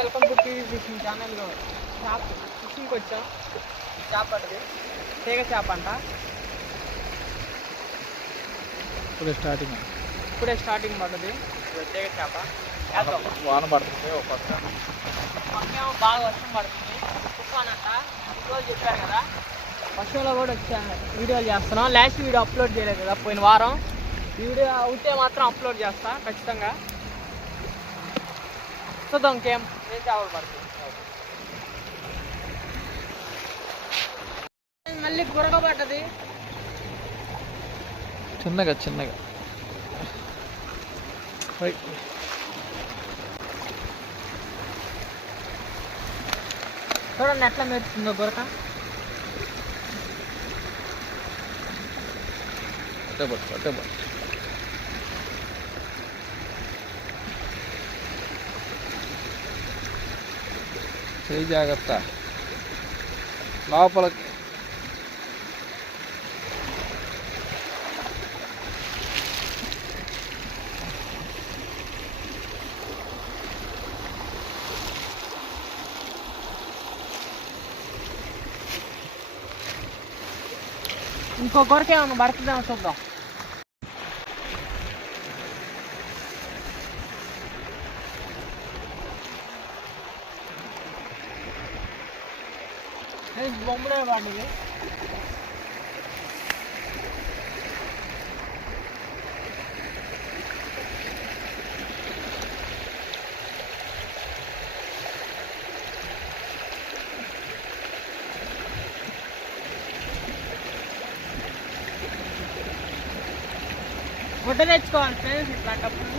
Welcome to PV fishing channel. చేప ఫిషింగ్కి వచ్చాం. చేప పడుతుంది, తీగ చేప అంట. ఇప్పుడే స్టార్టింగ్ పడుతుంది తీగ చేప. వాన పడుతుంది, ఒక పక్కేమో బాగా వర్షం పడుతుంది, తుఫాన్ అంట. రోజు చెప్పారు కదా, వర్షంలో కూడా వీడియోలు చేస్తున్నాం. లాస్ట్ వీడియో అప్లోడ్ చేయలేదు కదా పోయిన వారం. ఈ వీడియో అవుతే మాత్రం అప్లోడ్ చేస్తా ఖచ్చితంగా. చూద్దాం ఏం చేపలు పడుతుంది. మళ్ళీ గురక పడ్డది చిన్నగా చూడండి ఎట్లా మెరుస్తుందో గురక. చేయి జాగ్రత్త లోపలికి. ఇంకో కొరకే ఏమన్నా పడుతుందేమో చూద్దాం. బొమ్మడే పడ్డది. గుడ్డ తెచ్చుకోవాలి ఫ్రెండ్స్ ఇట్లాంటప్పుడు.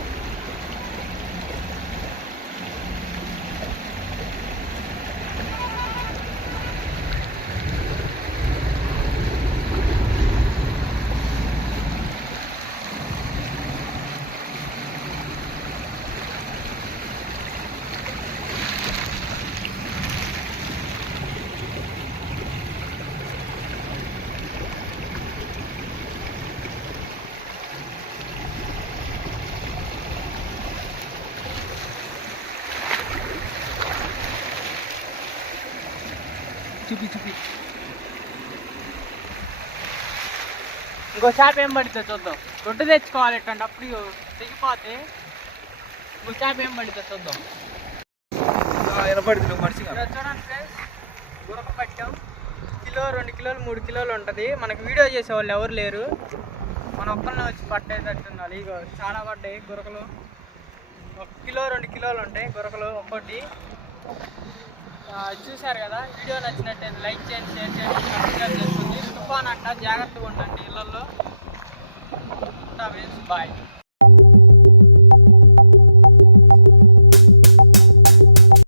చూపి ఇంకో చేప ఏం పడుతుందో చూద్దాం. రొట్టె తెచ్చుకోవాలి ఇట్టండి, అప్పుడు తెగిపోతే. ఇంకో చేప ఏం పడుతుందో చూద్దాం. వినపడుతుంది మనిషిగా. చూడండి ఫ్రెండ్స్, గురక పట్టాం. కిలో 2 కిలోలు 3 కిలోలు ఉంటుంది. మనకి వీడియో చేసేవాళ్ళు ఎవరు లేరు, మన ఒక్కరినే వచ్చి పట్టేటట్టున్నారు. ఇగో చాలా పడ్డాయి గురకలు. 1 కిలో 2 కిలోలు ఉంటాయి గురకలు ఒక్కొక్కటి. చూశారు కదా, వీడియో నచ్చినట్టయితే లైక్ చేయండి, షేర్ చేయండి, సబ్స్క్రైబ్ చేసుకోండి. తుఫాన్ అంట, జాగ్రత్తగా ఉండండి ఇళ్ళల్లో. బాయ్.